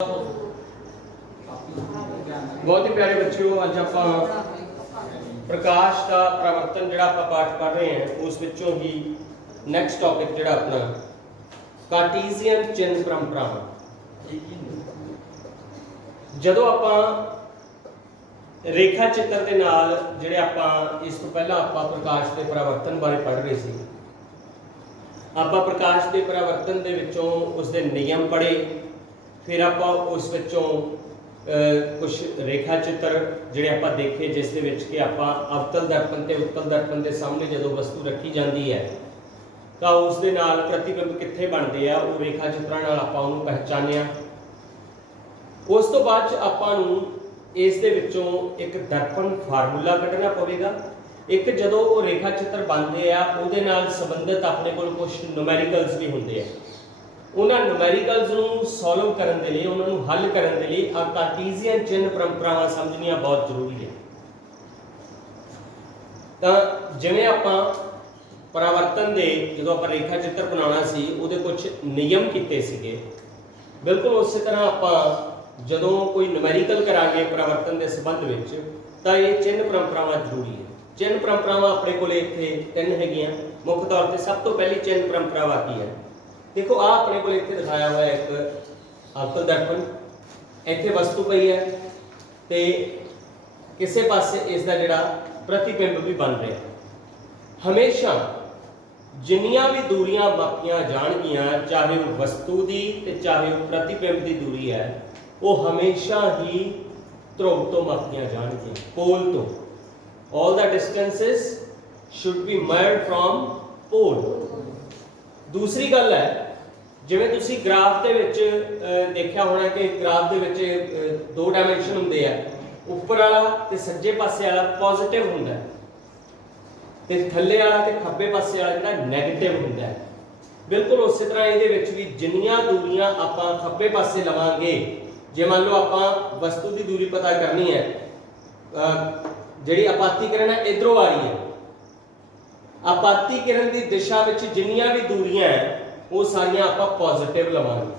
बहुत ही प्यारे बच्चों, अज आप प्रकाश का प्रवर्तन जो आप पाठ पढ़ रहे हैं उस विचों ही नैक्सट टॉपिक जो अपना कार्टीजियन चिन्ह परंपरावां। जदों आप रेखा चित्र के नाल जिहड़े आपां इस तो पहला आप प्रकाश के परावर्तन बारे पढ़ रहे सी, आप प्रकाश के परावर्तन के विचों उसके नियम पढ़े, फिर आप उस विचों कुछ रेखा चित्र जिहड़े आप देखे जिस दे विच कि आप अवतल दर्पण ते उत्तल दर्पण के सामने जदों वस्तु रखी जाती है तो उस दे नाल प्रतिबिंब कित्थे बनते हैं वो रेखा चित्रां नाल आपां उहनूं पहचानिया। उस तो बाद आपां नूं इस दे विचों एक दर्पण फार्मूला कढना पवेगा। एक जदों वो रेखा चित्र बनते हैं उहदे नाल संबंधित अपने कोल कुछ न्यूमैरिकल्स भी होंदे हैं। उन्हां न्यूमैरिकल्स नूं सॉल्व करन दे लई, उन्हां नूं हल करन दे लई आ कार्टीजियन चिन्ह परंपरावां समझणियां बहुत जरूरी है। तां जिवें आपां परावर्तन दे जदों आपां रेखा चित्र बनाउणा सी उहदे कुछ नियम कीते सीगे, बिल्कुल उस तरह आपां जदों कोई न्यूमैरिकल करांगे परावर्तन के संबंध विच तां ये चिन्ह परंपरावां जरूरी है। चिन्ह परंपरावां अपने कोल इत्थे तीन हैगियां। मुख तौर पर सब तो पहली चिन्ह परंपरा की है, देखो आ अपने को इत्थे दिखाया हुआ एक अवतल दर्पण, इत्थे वस्तु पई है ते किसी पासे इसका जिहड़ा प्रतिबिंब भी बन रहा है। हमेशा जिन्नियां भी दूरियां मापियां जाणगियां, चाहे वो वस्तु की ते चाहे वो प्रतिबिंब की दूरी है, वो हमेशा ही ध्रुव तो मापियां जाणगियां, पोल तो। All the distances should be measured from pole. दूसरी गल है, जिवें तुसीं ग्राफ दे विच देखिया होना कि ग्राफ दे विच दो डायमेंशन हुंदे आ, उपर वाला ते सज्जे पासे वाला पॉजिटिव हुंदा है ते थल्ले वाला ते खब्बे पासे वाला जिहड़ा नैगेटिव हुंदा है। बिल्कुल उस तरह इहदे विच भी जिन्नियां दूरियां आपां खब्बे पासे लवांगे, जे मान लो आपां वस्तु की दूरी पता करनी है, जिहड़ी आपातीकरण है इधरों आ रही है, आपातीकरण की दिशा में जिन्नियां भी दूरियां हैं वो सारियां आपां पॉजिटिव लवांगे।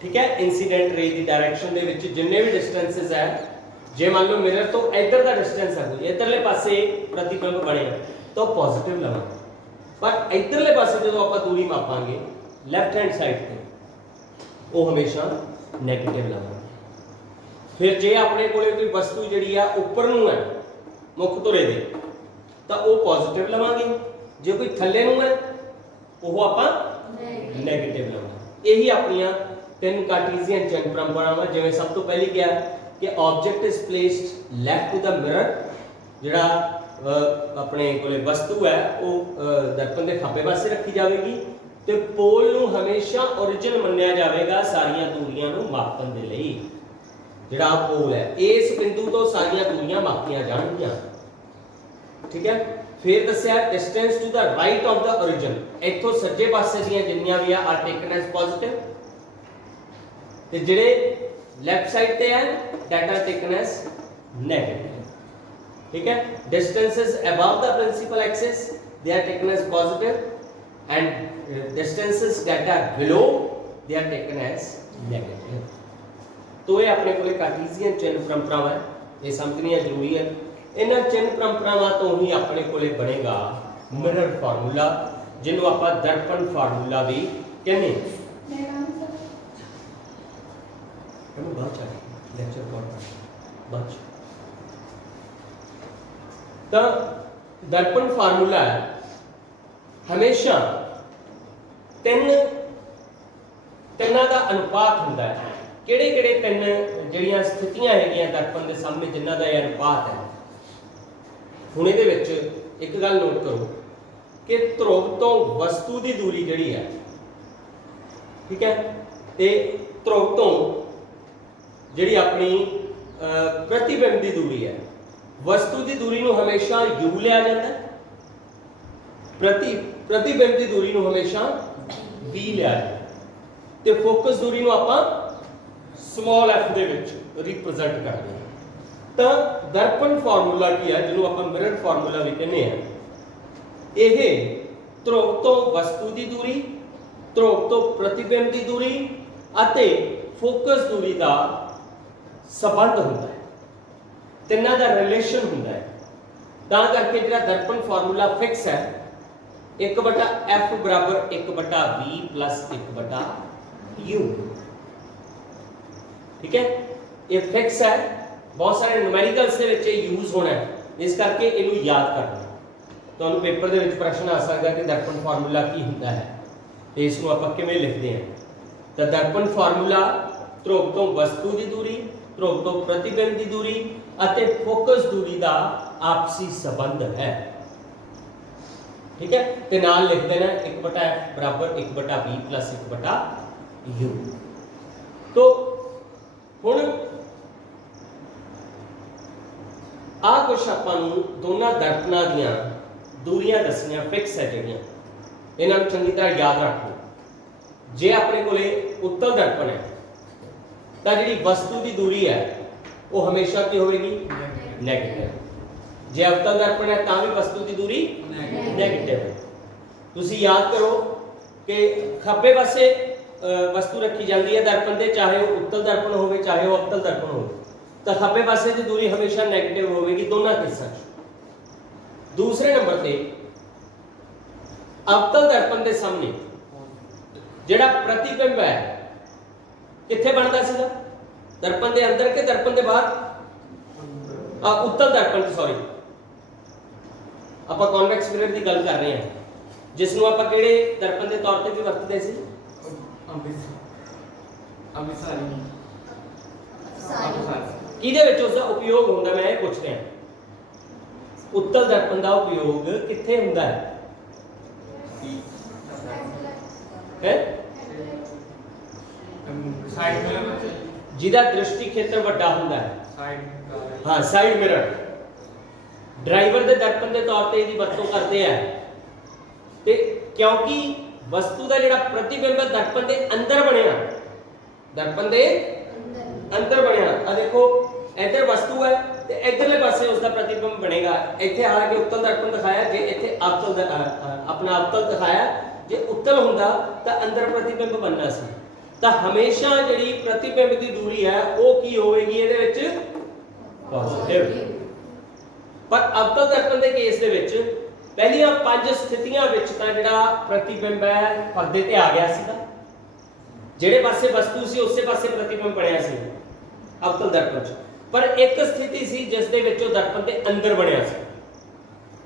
ठीक है, इंसीडेंट रे की डायरेक्शन दे विच जिन्ने भी डिस्टेंसेस है, जे मान लो मिरर तो इधर का डिस्टेंस है, इधरले पासे प्रतिबिंब बने तो पॉजिटिव लवांगे, पर इधरले पासे जो आपां दूरी मापांगे लैफ्ट हैंड साइड पे वो हमेशा नैगेटिव लवांगे। फिर जे अपने कोले कोई वस्तु जिहड़ी आ उपर नूं है मुख धुरे दे तो वो पॉजिटिव लवांगे, जो कोई थल्ले नूं है वो आपां नैगेटिव लवांगे। यही अपनियां तीन कार्टीजियन चिन्ह परंपरावां। जिवें सब तो पहली क्या कि object is placed left to the mirror, जिहड़ा अपने कोले वस्तु है वो दर्पण के खब्बे पासे रखी जाएगी, तो पोल नूं हमेशा ओरिजिन मन्निया जाएगा सारियां दूरियां नूं मापन दे लई। जिहड़ा पोल है इस बिंदु तो सारियां दूरियां मापियां जाणगियां। ठीक है, फिर दस्या distance to the right of the origin, इथों सज्जे पासे दीयां जिन्नियां भी आर टेकन एज पॉजिटिव, ते जिहड़े लेफ्ट साइड ते है that are taken as negative. ठीक है, distances above the principal axis they are taken as positive and distances that are below they are taken as negative. तो ये अपने कोले कार्टीजियन चिन्ह परंपरावां है, ये समझनियां जरूरी है। इन्हां चिन्ह परंपरावां तो ही अपने कोले बनेगा मिरर फार्मूला, जिन्हों आप दर्पण फार्मूला भी कहने। तो दर्पण फार्मूला हमेशा तिन्ना का अनुपात हुंदा है। किहड़े-किहड़े तीन जिहड़ियां स्थितियां हैगियां दर्पण के सामने जिन्हां दा अनुपात है। हुण इहदे विच एक गल नोट करो कि ध्रुव तो वस्तु की दूरी जिहड़ी है, ठीक है, ते ध्रुव तो जिहड़ी अपनी प्रतिबिंब की दूरी है, वस्तु की दूरी नूं हमेशा u लिया जाता है, प्रतिबिंब की दूरी नूं हमेशा v लिया जाता है, ते फोकस दूरी नूं आपां small f they which represent करते हैं। तो दर्पण फार्मूला की है जिन्होंने आप मिरर फार्मूला भी कहने हैं, यह ध्रुव तो वस्तु की दूरी, ध्रुव तो प्रतिबिंब की दूरी ਅਤੇ ਫੋਕਸ ਦੂਰੀ ਦਾ ਸੰਬੰਧ ਹੁੰਦਾ ਹੈ, ਤਿੰਨਾਂ ਦਾ ਰਿਲੇਸ਼ਨ ਹੁੰਦਾ ਹੈ। ਤਾਂ ਕਰਕੇ ਜਿਹੜਾ ਦਰਪਣ ਫਾਰਮੂਲਾ ਫਿਕਸ ਹੈ 1/f ਬਰਾਬਰ 1/v ਪਲੱਸ 1/u। ਠੀਕ ਹੈ, ਇਹ ਫਿਕਸ ਹੈ, ਬਹੁਤ ਸਾਰੇ ਨੂਮੈਰੀਕਲਸ ਦੇ ਵਿੱਚ ਇਹ ਯੂਜ਼ ਹੋਣਾ ਹੈ, ਇਸ ਕਰਕੇ ਇਹਨੂੰ ਯਾਦ ਕਰਨਾ। ਤੁਹਾਨੂੰ ਪੇਪਰ ਦੇ ਵਿੱਚ ਪ੍ਰਸ਼ਨ ਆ ਸਕਦਾ ਕਿ ਦਰਪਣ ਫਾਰਮੂਲਾ ਕੀ ਹੁੰਦਾ ਹੈ ਤੇ ਇਸ ਨੂੰ ਆਪਾਂ ਕਿਵੇਂ ਲਿਖਦੇ ਹਾਂ। ਤਾਂ ਦਰਪਣ ਫਾਰਮੂਲਾ ਧਰੁਵ ਤੋਂ ਵਸਤੂ ਦੀ ਦੂਰੀ, ਧਰੁਵ ਤੋਂ ਪ੍ਰਤੀਬਿੰਬ ਦੀ ਦੂਰੀ ਅਤੇ ਫੋਕਸ ਦੂਰੀ ਦਾ ਆਪਸੀ ਸੰਬੰਧ ਹੈ। ਠੀਕ ਹੈ, ਤੇ ਨਾਲ ਲਿਖ ਦੇਣਾ 1/f ਬਰਾਬਰ 1/v ਪਲੱਸ 1/u। तो ਹੁਣ ਆ ਕੁਛ ਆਪਾਂ ਨੂੰ ਦੋਨਾਂ ਦਰਪਣਾਂ ਦੀਆਂ ਦੂਰੀਆਂ ਦੱਸਣੀਆਂ ਫਿਕਸ ਹੈ ਜਿਹੜੀਆਂ, ਇਹਨਾਂ ਨੂੰ ਚੰਗੀ ਤਰ੍ਹਾਂ ਯਾਦ ਰੱਖ ਲਓ। ਜੇ ਆਪਣੇ ਕੋਲੇ ਉੱਤਲ ਦਰਪਣ ਹੈ ਤਾਂ ਜਿਹੜੀ ਵਸਤੂ ਦੀ ਦੂਰੀ ਹੈ ਉਹ ਹਮੇਸ਼ਾ ਕੀ ਹੋਵੇਗੀ? ਨੈਗੇਟਿਵ। ਜੇ ਅਵਤਲ ਦਰਪਣ ਹੈ ਤਾਂ ਵੀ ਵਸਤੂ ਦੀ ਦੂਰੀ ਨੈਗੇਟਿਵ ਹੈ। ਤੁਸੀਂ ਯਾਦ ਕਰੋ ਕਿ ਖੱਬੇ ਪਾਸੇ ਵਸਤੂ ਰੱਖੀ ਜਾਂਦੀ ਹੈ ਦਰਪਣ ਦੇ, ਚਾਹੇ ਉਹ ਉੱਤਲ ਦਰਪਣ ਹੋਵੇ ਚਾਹੇ ਉਹ ਅਵਤਲ ਦਰਪਣ ਹੋਵੇ, ਤਾਂ ਖੱਬੇ ਪਾਸੇ ਦੀ ਦੂਰੀ ਹਮੇਸ਼ਾ ਨੈਗੇਟਿਵ ਹੋਵੇਗੀ ਦੋਨਾਂ ਕੇਸਾਂ 'ਚ। ਦੂਸਰੇ ਨੰਬਰ ਤੇ ਅਵਤਲ ਦਰਪਣ ਦੇ ਸਾਹਮਣੇ ਜਿਹੜਾ ਪ੍ਰਤੀਬਿੰਬ ਹੈ ਕਿੱਥੇ ਬਣਦਾ ਸੀਗਾ? ਦਰਪਣ ਦੇ ਅੰਦਰ ਕਿ ਦਰਪਣ ਦੇ ਬਾਹਰ? ਉੱਤਲ ਦਰਪਣ, ਸੌਰੀ, ਆਪਾਂ ਕਨਵੈਕਸ ਮਿਰਰ ਦੀ ਗੱਲ ਕਰ ਰਹੇ ਹਾਂ, ਜਿਸ ਨੂੰ ਆਪਾਂ ਕਿਹੜੇ ਦਰਪਣ ਦੇ ਤੌਰ ਤੇ ਵੀ ਵਰਤਦੇ ਸੀ? ਕਿਹਦੇ ਵਿੱਚ ਉਸ ਦਾ ਉਪਯੋਗ ਹੁੰਦਾ, ਮੈਂ ਇਹ ਪੁੱਛ ਰਿਹਾ। ਉੱਤਲ ਦਰਪਣ ਦਾ ਉਪਯੋਗ ਕਿੱਥੇ ਹੁੰਦਾ ਹੈ? ਸਾਈਡ ਮਿਰਰ, ਜਿਹਦਾ ਦ੍ਰਿਸ਼ਟੀ ਖੇਤਰ ਵੱਡਾ ਹੁੰਦਾ ਹੈ। ਹਾਂ, ਸਾਈਡ ਮਿਰਰ। ਡਰਾਈਵਰ ਦੇ ਦਰਪਣ ਦੇ ਤੌਰ ਤੇ ਇਹਦੀ ਵਰਤੋਂ ਕਰਦੇ ਆ, ਤੇ ਕਿਉਂਕਿ ਵਸਤੂ ਦਾ ਜਿਹੜਾ ਪ੍ਰਤੀਬਿੰਬ ਦਰਪਣ ਦੇ ਅੰਦਰ ਬਣਿਆ, ਦਰਪਣ ਦੇ ਅੰਦਰ ਬਣਿਆ, ਆ ਦੇਖੋ ਇੱਧਰ ਵਸਤੂ ਹੈ ਤੇ ਇੱਧਰਲੇ ਪਾਸੇ ਉਸ ਦਾ ਪ੍ਰਤੀਬਿੰਬ ਬਣੇਗਾ। ਇੱਥੇ ਹਾਲਾਂਕਿ ਉੱਤਲ ਦਰਪਣ ਦਿਖਾਇਆ, ਜੇ ਇੱਥੇ ਅਵਤਲ ਆਪਣਾ ਅਵਤਲ ਦਿਖਾਇਆ, ਜੇ ਉੱਤਲ ਹੁੰਦਾ ਤਾਂ ਅੰਦਰ ਪ੍ਰਤੀਬਿੰਬ ਬਣਨਾ ਸੀ। ਤਾਂ ਹਮੇਸ਼ਾ ਜਿਹੜੀ ਪ੍ਰਤੀਬਿੰਬ ਦੀ ਦੂਰੀ ਹੈ ਉਹ ਕੀ ਹੋਵੇਗੀ ਇਹਦੇ ਵਿੱਚ? ਪੋਜ਼ਿਟਿਵ। ਪਰ ਅਵਤਲ ਦਰਪਣ ਦੇ ਕੇਸ ਦੇ ਵਿੱਚ ਪਹਿਲੀਆਂ 5 ਸਥਿਤੀਆਂ ਵਿੱਚ ਤਾਂ ਜਿਹੜਾ ਪ੍ਰਤੀਬਿੰਬ ਹੈ ਪਰਦੇ ਤੇ ਆ ਗਿਆ ਸੀਗਾ, ਜਿਹੜੇ ਪਾਸੇ ਵਸਤੂ ਸੀ ਉਸੇ ਪਾਸੇ ਪ੍ਰਤੀਬਿੰਬ ਬਣਿਆ ਸੀ ਅਵਤਲ ਦਰਪਣ 'ਚ। ਪਰ ਇੱਕ ਸਥਿਤੀ ਸੀ ਜਿਸ ਦੇ ਵਿੱਚ ਉਹ ਦਰਪਣ ਦੇ ਅੰਦਰ ਬਣਿਆ ਸੀ।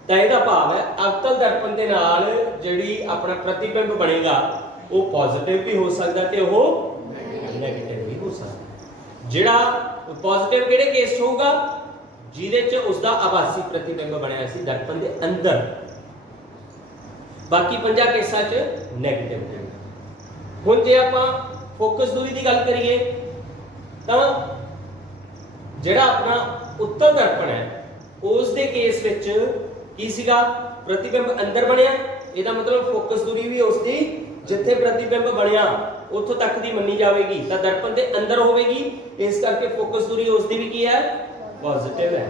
ਤਾਂ ਇਹਦਾ ਭਾਵ ਹੈ ਅਵਤਲ ਦਰਪਣ ਦੇ ਨਾਲ ਜਿਹੜੀ ਆਪਣਾ ਪ੍ਰਤੀਬਿੰਬ ਬਣੇਗਾ ਉਹ ਪੋਜ਼ਿਟਿਵ ਵੀ ਹੋ ਸਕਦਾ ਤੇ ਉਹ ਨੈਗੇਟਿਵ ਵੀ ਹੋ ਸਕਦਾ। ਜਿਹੜਾ ਪੋਜ਼ਿਟਿਵ ਕਿਹੜੇ ਕੇਸ 'ਚ ਹੋਊਗਾ? ਜਿਹਦੇ 'ਚ ਉਸ ਦਾ ਆਭਾਸੀ ਪ੍ਰਤੀਬਿੰਬ ਬਣਿਆ ਸੀ ਦਰਪਣ ਦੇ ਅੰਦਰ। ਬਾਕੀ 5 ਕੇਸਾਂ 'ਚ ਨੈਗੇਟਿਵ। ਹੁਣ ਜੇ ਆਪਾਂ ਫੋਕਸ ਦੂਰੀ ਦੀ ਗੱਲ ਕਰੀਏ ਤਾਂ ਜਿਹੜਾ ਆਪਣਾ ਉੱਤਲ ਦਰਪਣ ਹੈ ਉਸ ਦੇ ਕੇਸ ਵਿੱਚ ਕੀ ਸੀਗਾ? ਪ੍ਰਤੀਬਿੰਬ ਅੰਦਰ ਬਣਿਆ, ਇਹਦਾ ਮਤਲਬ ਫੋਕਸ ਦੂਰੀ ਵੀ ਉਸ ਦੀ ਜਿੱਥੇ ਪ੍ਰਤੀਬਿੰਬ ਬਣਿਆ ਉੱਥੋਂ ਤੱਕ ਦੀ ਮੰਨੀ ਜਾਵੇਗੀ, ਤਾਂ ਦਰਪਣ ਦੇ ਅੰਦਰ ਹੋਵੇਗੀ। ਇਸ ਕਰਕੇ ਫੋਕਸ ਦੂਰੀ ਉਸ ਦੀ ਵੀ ਕੀ ਹੈ? ਪੋਜ਼ਿਟਿਵ ਹੈ।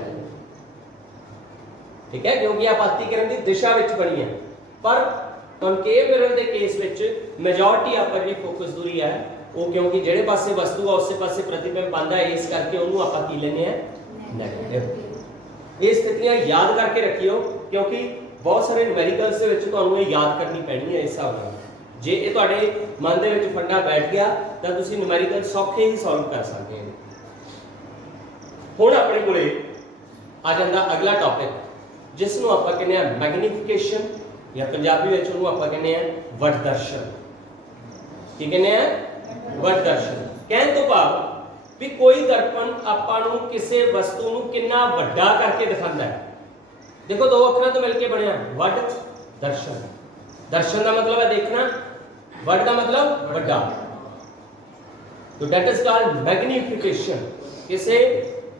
ਠੀਕ ਹੈ, ਕਿਉਂਕਿ ਆਪਾਤੀਕਰਨ ਦੀ ਦਿਸ਼ਾ ਵਿੱਚ ਬਣੀ ਹੈ। ਪਰ ਕਨਕੇਵ ਮਿਰਰ ਦੇ ਕੇਸ ਵਿੱਚ ਮੈਜੋਰਟੀ ਆਪਾਂ ਜਿਹੜੀ ਫੋਕਸ ਦੂਰੀ ਹੈ ਉਹ, ਕਿਉਂਕਿ ਜਿਹੜੇ ਪਾਸੇ ਵਸਤੂ ਆ ਉਸੇ ਪਾਸੇ ਪ੍ਰਤੀਬਿੰਬ ਬਣਦਾ ਹੈ, ਇਸ ਕਰਕੇ ਉਹਨੂੰ ਆਪਾਂ ਕੀ ਲੈਂਦੇ ਆ? ਨੈਗੇਟਿਵ। ਇਹ ਸਥਿਤੀਆਂ ਯਾਦ ਕਰਕੇ ਰੱਖਿਓ, ਕਿਉਂਕਿ ਬਹੁਤ ਸਾਰੇ ਨੂਮੈਰੀਕਲਸ ਦੇ ਵਿੱਚ ਤੁਹਾਨੂੰ ਇਹ ਯਾਦ ਕਰਨੀ ਪੈਣੀ ਹੈ ਇਸ ਹਿਸਾਬ ਨਾਲ। ਜੇ ਇਹ ਤੁਹਾਡੇ ਮਨ ਦੇ ਵਿੱਚ ਫੰਡਾ ਬੈਠ ਗਿਆ ਤਾਂ ਤੁਸੀਂ ਨੂਮੈਰੀਕਲ ਸੌਖੇ ਹੀ ਸੋਲਵ ਕਰ ਸਕਦੇ ਹੋ। ਹੁਣ ਆਪਣੇ ਕੋਲੇ ਆ ਜਾਂਦਾ ਅਗਲਾ ਟੌਪਿਕ, ਜਿਸ ਨੂੰ ਆਪਾਂ ਕਹਿੰਦੇ ਆ ਮੈਗਨੀਫਿਕੇਸ਼ਨ, ਜਾਂ ਪੰਜਾਬੀ ਵਿੱਚ ਉਹਨੂੰ ਆਪਾਂ ਕਹਿੰਦੇ ਆ ਵੱਡ ਦਰਸ਼ਨ। ਕੀ ਕਹਿੰਦੇ ਆ? ਵੱਡ ਦਰਸ਼ਨ। ਕਹਿਣ ਤੋਂ ਭਾਵ ਵੀ ਕੋਈ ਦਰਪਣ ਆਪਾਂ ਨੂੰ ਕਿਸੇ ਵਸਤੂ ਨੂੰ ਕਿੰਨਾ ਵੱਡਾ ਕਰਕੇ ਦਿਖਾਉਂਦਾ ਹੈ। ਦੇਖੋ ਦੋ ਅੱਖਰਾਂ ਤੋਂ ਮਿਲ ਕੇ ਬਣਿਆ ਵੱਡ ਦਰਸ਼ਨ। ਦਰਸ਼ਨ ਦਾ ਮਤਲਬ ਹੈ ਦੇਖਣਾ, ਵੱਡ ਦਾ ਮਤਲਬ ਵੱਡਾ। तो that is called magnification। ਕਿਸੇ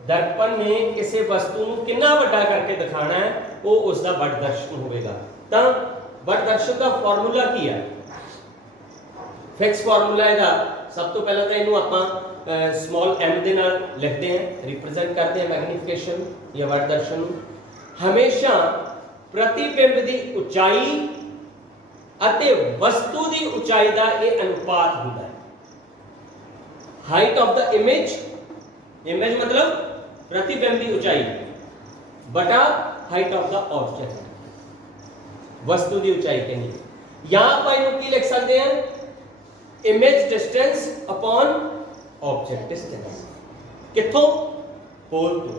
ਦਰਪਣ ਨੇ ਕਿਸੇ ਵਸਤੂ ਨੂੰ ਕਿੰਨਾ ਵੱਡਾ ਕਰਕੇ ਦਿਖਾਣਾ ਹੈ ਉਹ ਉਸ ਦਾ ਵੱਡ ਦਰਸ਼ਨ ਹੋਵੇਗਾ। ਤਾਂ ਵੱਡ ਦਰਸ਼ਨ ਦਾ ਫਾਰਮੂਲਾ ਕੀ ਹੈ? ਫਿਕਸ ਫਾਰਮੂਲਾ ਇਹਦਾ ਸਭ ਤੋਂ ਪਹਿਲਾਂ ਤਾਂ ਇਹਨੂੰ ਆਪਾਂ ਸਮਾਲ m ਦੇ ਨਾਲ ਲਿਖਦੇ ਹਾਂ, ਰਿਪਰੈਜ਼ੈਂਟ ਕਰਦੇ ਹਾਂ ਮੈਗਨੀਫਿਕੇਸ਼ਨ ਜਾਂ ਵੱਡ ਦਰਸ਼ਨ ਨੂੰ। ਹਮੇਸ਼ਾ ਪ੍ਰਤੀਬਿੰਬ ਦੀ ਉਚਾਈ ਅਤੇ ਵਸਤੂ ਦੀ ਉਚਾਈ ਦਾ ਇਹ ਅਨੁਪਾਤ ਹੁੰਦਾ ਹੈ। Height of the image, image मतलब प्रतिबिंब की ऊंचाई, बटा हाइट ऑफ द ऑब्जेक्ट, वस्तु की ऊंचाई कहनी। यहां आप की लिख सकते हैं, image distance upon object distance. किथों? पोल तो,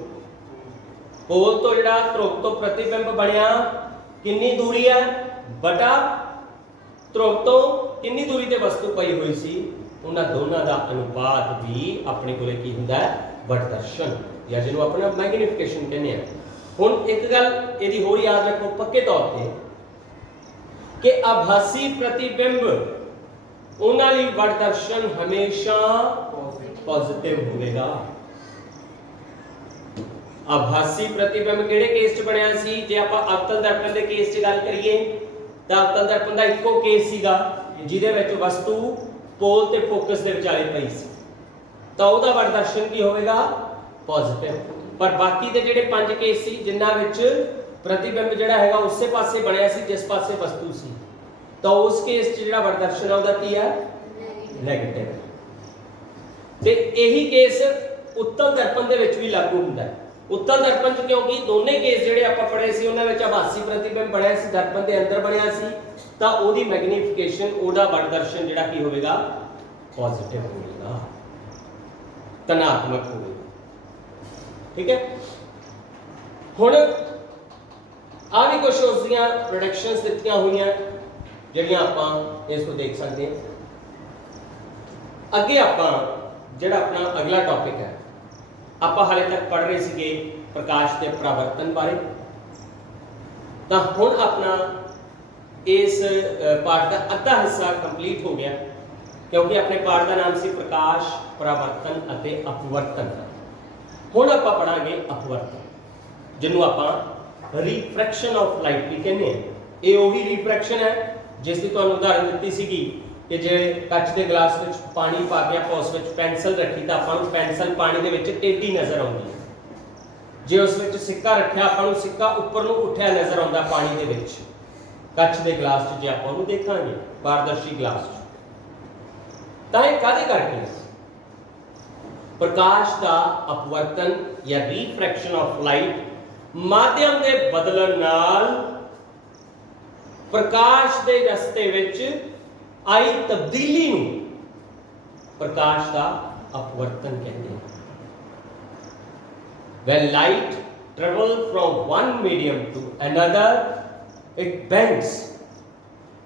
पोल तो जिहड़ा ध्रुव तो प्रतिबिंब बनया कितनी दूरी है, बटा ध्रुव तो कितनी दूरी ते वस्तु पई हुई सी, उन्हां दोनों का अनुपात भी अपने कोले की हुंदा है, वटदर्शन, या जिन्हों अपना मैग्नीफिकेशन कहने हैं। हुण एक गल इहदी होर याद रखो पक्के तौर पे कि आभासी प्रतिबिंब उन्हां लई वटदर्शन हमेशा पॉजिटिव होगा। आभासी प्रतिबिंब किहड़े केस च बनया सी? जे आपां अवतल दर्पण दे केस च गल करिए तां अवतल दर्पण दा इक्को केस सीगा जिहदे विच वस्तु पोल ते फोकस दे विचाले पई सी, तां ओहदा वटदर्शन की होवेगा? पॉजिटिव। पर बाकी दे जिहड़े 5 केस सी जिन्हां विच प्रतिबिंब जिहड़ा हैगा उਸੇ पासे बनया सी जिस पासे वस्तु सी, तां उस केस च जिहड़ा वटदर्शन है ओहदा की है? नेगेटिव। ते यही केस उत्तल दर्पण दे विच भी लागू हुंदा है। उत्तल दर्पण च क्योंकि दोने केस जिहड़े आपां पढ़े सी उन्हां विच आभासी प्रतिबिंब बनया सी, दर्पण दे अंदर बनया सी, तां ओहदी मैग्नीफिकेशन, ओहदा वटदर्शन जिहड़ा की होवेगा? पॉजिटिव होवेगा, धनात्मक होवेगा। ठीक है। हुण आ भी कुछ उसदियां प्रोडक्शंस दित्तियां होईयां जिहड़ियां आपां इस तो देख सकते हैं। अगे आपां जिहड़ा अपना अगला टॉपिक है, आपां हाले तक पढ़ रहे सीगे प्रकाश के परावर्तन बारे। तो हुण अपना इस पाठ का अद्धा हिस्सा कंप्लीट हो गया, क्योंकि अपने पाठ का नाम सी प्रकाश, परावर्तन अते अपवर्तन। हुण आपां पढ़ांगे अपवर्तन, जिन्हों आपां रिफ्रैक्शन ऑफ लाइट भी कहने हैं। ये वही रिफ्रैक्शन है जिसकी तुहानूं उदाहरण दी सीगी कि जे कच के गिलास में पानी पा के आपां उस विच पेंसिल रखी तो आपां नूं पेंसिल पानी दे विच टेढ़ी नज़र आउंदी है। जे उस विच सिक्का रखिया आपां नूं सिक्का उपर नूं उठिया नज़र आउंदा पानी दे विच, कच के गिलास च जे आपां उहनूं देखांगे पारदर्शी गिलास च। तां इह काहदे करके? प्रकाश का अपवर्तन या रिफ्रैक्शन ऑफ लाइट माध्यम के बदलन नाल प्रकाश के रस्ते विच आई तब्दीली नूं प्रकाश का अपवर्तन कहते हैं। When light travels from one medium to another, it bends,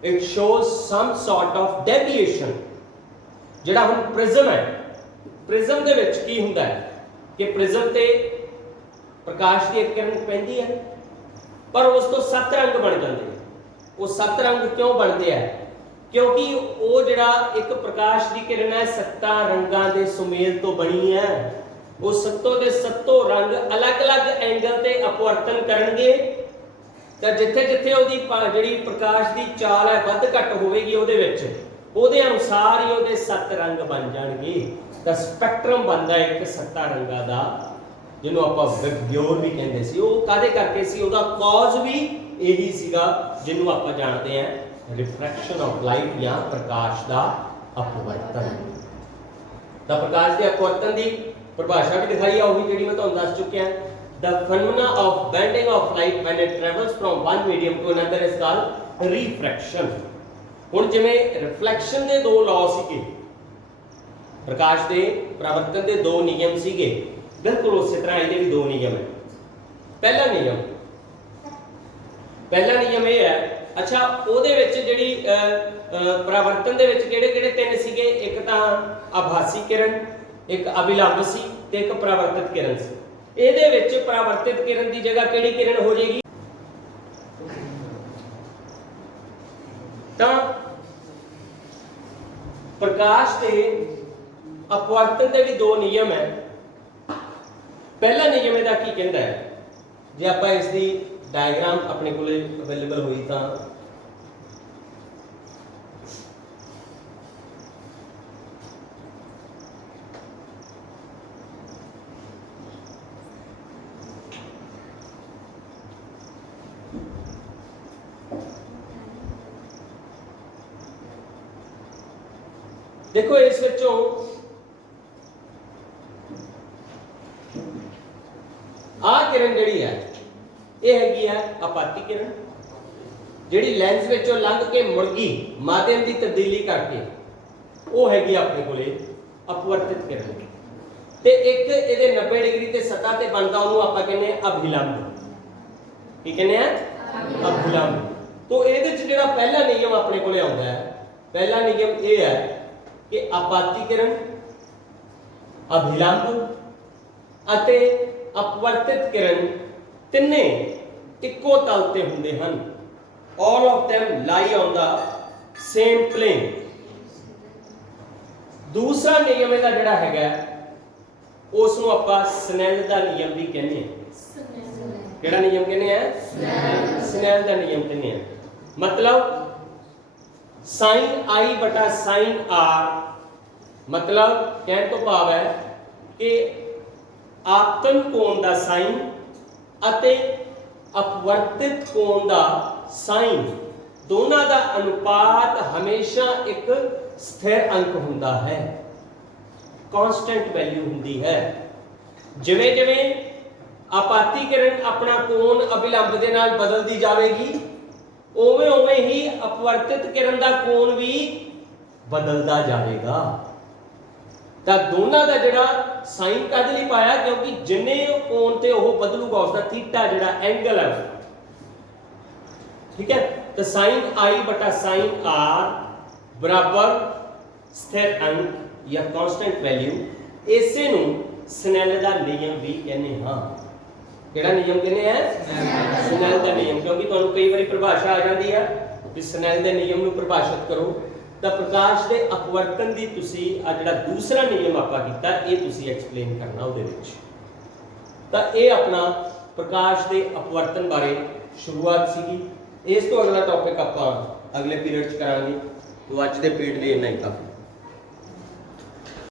it shows some sort of deviation। जिहड़ा हुण प्रिज्म है, प्रिज्म दे विच की हुंदा है कि प्रिज्म ते प्रकाश की एक किरण पैंदी है, पर उस तो 7 रंग बन जाते हैं। वो 7 रंग क्यों बनते हैं? क्योंकि वो जिहड़ा एक प्रकाश की किरण है 7 रंगां दे सुमेल तो बनी है। वो 7 दे 7 रंग अलग अलग एंगल ते अपवर्तन करनगे, तो जिथे जिथे उहदी जिहड़ी प्रकाश की चाल है वध घट होवेगी उहदे विच उहदे अनुसार ही उहदे 7 रंग बन जाणगे। तो स्पैक्ट्रम बनदा एक 7 रंगां दा, जिन्हों आपां विबग्योर भी कहंदे सी। वो काहदे करके सी? उहदा कॉज भी यही सीगा जिन्हों आपां जानते हैं रिफ्रैक्शन ऑफ लाइट या प्रकाश का अपवर्तन। तो प्रकाश के अपवर्तन की परिभाषा भी दिखाई है, वही जिहड़ी मैं तुहानूं दस चुकिया। The phenomena of bending of light when it travels from one medium to another is called refraction. हुण जिवें रिफ्लैक्शन के 2 लॉ सीगे, प्रकाश के परावर्तन के 2 नियम सीगे, बिल्कुल उस तरह ये भी 2 नियम है। पहला नियम यह है, अच्छा ਉਹਦੇ ਵਿੱਚ ਜਿਹੜੀ ਪਰਾਵਰਤਨ ਦੇ ਵਿੱਚ ਕਿਹੜੇ-ਕਿਹੜੇ 3 ਸੀਗੇ? ਇੱਕ ਤਾਂ ਆਭਾਸੀ ਕਿਰਨ, ਇੱਕ ਅਭਿਲੰਬ ਸੀ ਤੇ ਇੱਕ ਪਰਾਵਰਤਿਤ ਕਿਰਨ ਸੀ। ਇਹਦੇ ਵਿੱਚ ਪਰਾਵਰਤਿਤ ਕਿਰਨ ਦੀ ਜਗ੍ਹਾ ਕਿਹੜੀ ਕਿਰਨ ਹੋ ਜਾਏਗੀ? ਤਾਂ ਪ੍ਰਕਾਸ਼ ਦੇ अपवर्तन के भी 2 नियम है। पहला नियम इसका की कहता है, जे आप इसकी डायग्राम अपने को अवेलेबल हुई तो देखो इस विचों ਆ ਕਿਰਨ ਜਿਹੜੀ ਹੈ ਇਹ ਹੈਗੀ ਹੈ ਆਪਾਤੀ ਕਿਰਨ, ਜਿਹੜੀ ਲੈਂਸ ਵਿੱਚੋਂ ਲੰਘ ਕੇ ਮੁੜ ਗਈ ਮਾਧਿਅਮ ਦੀ ਤਬਦੀਲੀ ਕਰਕੇ, ਉਹ ਹੈਗੀ ਆਪਣੇ ਕੋਲੇ ਅਪਵਰਤਿਤ ਕਿਰਨ। ਤੇ ਇੱਕ ਇਹਦੇ 90 ਡਿਗਰੀ ਤੇ ਸਤ੍ਹਾ ਤੇ ਬਣਦਾ, ਉਹਨੂੰ ਆਪਾਂ ਕਹਿੰਦੇ ਆ ਅਭਿਲੰਬ। ਕੀ ਕਹਿੰਦੇ ਆ? ਅਭਿਲੰਬ। तो ਇਹਦੇ ਵਿੱਚ ਜਿਹੜਾ ਪਹਿਲਾ ਨਿਯਮ ਆਪਣੇ ਕੋਲੇ ਆਉਂਦਾ ਹੈ, ਪਹਿਲਾ ਨਿਯਮ ਇਹ ਹੈ ਕਿ ਆਪਾਤੀ ਕਿਰਨ, ਅਭਿਲੰਬ ਅਤੇ ਅਪਵਰਤਿਤ ਕਿਰਨ ਤਿੰਨੇ ਇੱਕੋ ਤਲ ਤੇ ਹੁੰਦੇ ਹਨ। all of them lie on the same plane। ਦੂਸਰਾ ਨਿਯਮ ਇਹਦਾ ਜਿਹੜਾ ਹੈਗਾ ਉਸ ਨੂੰ ਆਪਾਂ ਸਨੈਲ ਦਾ ਨਿਯਮ ਵੀ ਕਹਿੰਦੇ ਹਾਂ। ਕਿਹੜਾ ਨਿਯਮ ਕਹਿੰਦੇ ਆ? ਸਨੈਲ ਦਾ ਨਿਯਮ ਕਹਿੰਦੇ ਆ। मतलब sin i बटा sin r, मतलब कहने तो भाव है कि आपतन कोण ਦਾ sin ਅਤੇ अपवर्तित कोण ਦਾ sin ਦੋਨਾਂ ਦਾ ਅਨੁਪਾਤ ਹਮੇਸ਼ਾ ਇੱਕ ਸਥਿਰ ਅੰਕ ਹੁੰਦਾ ਹੈ, ਕਾਂਸਟੈਂਟ ਵੈਲਿਊ ਹੁੰਦੀ ਹੈ। ਜਿਵੇਂ ਜਿਵੇਂ ਆਪਾਤੀ ਕਿਰਨ ਆਪਣਾ ਕੋਣ ਅਭਿਲੰਬ ਦੇ ਨਾਲ ਬਦਲਦੀ ਜਾਵੇਗੀ, ਉਵੇਂ ਉਵੇਂ ਹੀ ਅਪਵਰਤਿਤ ਕਿਰਨ ਦਾ ਕੋਣ ਵੀ ਬਦਲਦਾ ਜਾਵੇਗਾ। ਤਾਂ ਦੋਨਾਂ ਦਾ ਜਿਹੜਾ ਸਾਈਨ ਕਦ ਲਈ ਪਾਇਆ, ਕਿਉਂਕਿ ਜਿੰਨੇ ਕੋਣ ਤੇ ਉਹ ਬਦਲੂਗਾ ਉਸਦਾ ਥੀਟਾ ਜਿਹੜਾ ਐਂਗਲ ਹੈ, ਠੀਕ ਹੈ। ਤਾਂ ਸਾਈਨ i ਬਟਾ ਸਾਈਨ r ਬਰਾਬਰ ਸਥਿਰ ਅੰਕ ਜਾਂ ਕਾਂਸਟੈਂਟ ਵੈਲਿਊ, ਇਸੇ ਨੂੰ ਸਨੈਲ ਦਾ ਨਿਯਮ ਵੀ ਕਹਿੰਦੇ ਹਾਂ। ਕਿਹੜਾ ਨਿਯਮ ਕਹਿੰਦੇ ਆ? ਸਨੈਲ ਦਾ ਨਿਯਮ। ਕਿਉਂਕਿ ਤੁਹਾਨੂੰ ਕਈ ਵਾਰੀ ਪਰਿਭਾਸ਼ਾ ਆ ਜਾਂਦੀ ਆ ਵੀ ਸਨੈਲ ਦੇ ਨਿਯਮ ਨੂੰ ਪਰਿਭਾਸ਼ਿਤ ਕਰੋ, ਤਾਂ ਪ੍ਰਕਾਸ਼ ਦੇ ਅਪਵਰਤਨ ਦੀ ਤੁਸੀਂ ਆ ਜਿਹੜਾ ਦੂਸਰਾ ਨਿਯਮ ਆਪਾਂ ਕੀਤਾ ਇਹ ਤੁਸੀਂ ਐਕਸਪਲੇਨ ਕਰਨਾ ਉਹਦੇ ਵਿੱਚ। ਤਾਂ ਇਹ ਆਪਣਾ ਪ੍ਰਕਾਸ਼ ਦੇ ਅਪਵਰਤਨ ਬਾਰੇ ਸ਼ੁਰੂਆਤ ਸੀਗੀ। ਇਸ ਤੋਂ ਅਗਲਾ ਟੌਪਿਕ ਆਪਾਂ ਅਗਲੇ ਪੀਰੀਅਡ 'ਚ ਕਰਾਂਗੇ। तो ਅੱਜ ਦੇ ਪੀਰੀਅਡ ਲਈ ਇੰਨਾ ਹੀ ਕਾਫੀ।